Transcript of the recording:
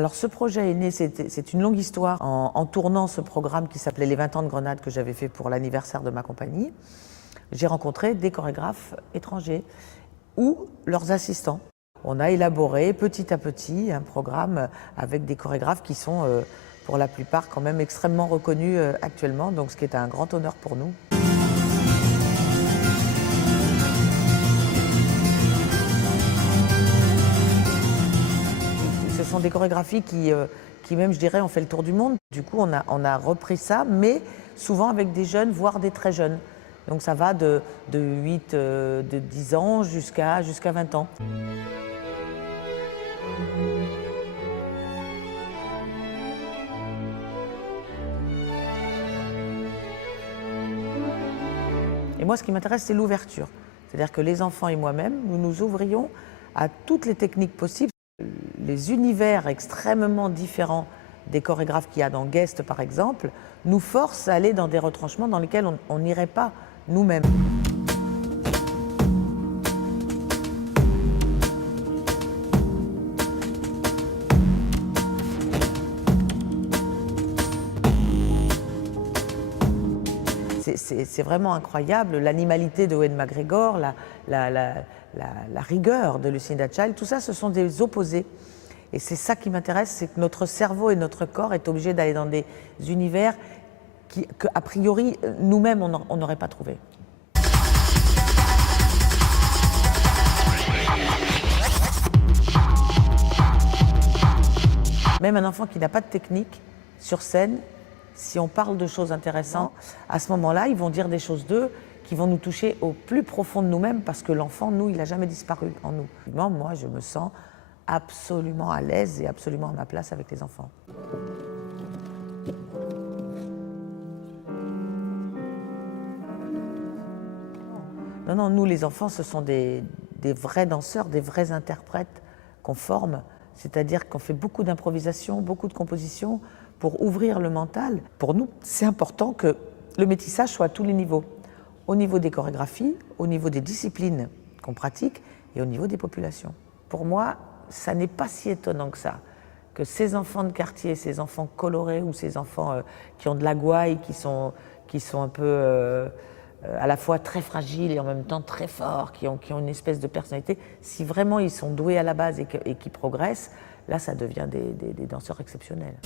Alors ce projet est né, c'est une longue histoire. En tournant ce programme qui s'appelait les 20 ans de Grenade que j'avais fait pour l'anniversaire de ma compagnie, j'ai rencontré des chorégraphes étrangers ou leurs assistants. On a élaboré petit à petit un programme avec des chorégraphes qui sont pour la plupart quand même extrêmement reconnus actuellement, donc ce qui est un grand honneur pour nous. Ce sont des chorégraphies qui même, je dirais, ont fait le tour du monde. Du coup, on a repris ça, mais souvent avec des jeunes, voire des très jeunes. Donc ça va de 10 ans jusqu'à 20 ans. Et moi, ce qui m'intéresse, c'est l'ouverture. C'est-à-dire que les enfants et moi-même, nous nous ouvrions à toutes les techniques possibles. Les univers extrêmement différents des chorégraphes qu'il y a dans Guest, par exemple, nous forcent à aller dans des retranchements dans lesquels on n'irait pas nous-mêmes. C'est vraiment incroyable, l'animalité de Ewan McGregor, la rigueur de Lucinda Child, tout ça, ce sont des opposés. Et c'est ça qui m'intéresse, c'est que notre cerveau et notre corps est obligés d'aller dans des univers qu'a priori, nous-mêmes, on n'aurait pas trouvé. Même un enfant qui n'a pas de technique, sur scène, si on parle de choses intéressantes, à ce moment-là, ils vont dire des choses d'eux qui vont nous toucher au plus profond de nous-mêmes parce que l'enfant, nous, il n'a jamais disparu en nous. Moi, je me sens absolument à l'aise et absolument à ma place avec les enfants. Non, nous, les enfants, ce sont des vrais danseurs, des vrais interprètes qu'on forme. C'est-à-dire qu'on fait beaucoup d'improvisation, beaucoup de composition pour ouvrir le mental. Pour nous, c'est important que le métissage soit à tous les niveaux. Au niveau des chorégraphies, au niveau des disciplines qu'on pratique et au niveau des populations. Pour moi, ça n'est pas si étonnant que ça, que ces enfants de quartier, ces enfants colorés ou ces enfants qui ont de la gouaille, qui sont un peu à la fois très fragiles et en même temps très forts, qui ont une espèce de personnalité, si vraiment ils sont doués à la base et qu'ils progressent, là ça devient des danseurs exceptionnels.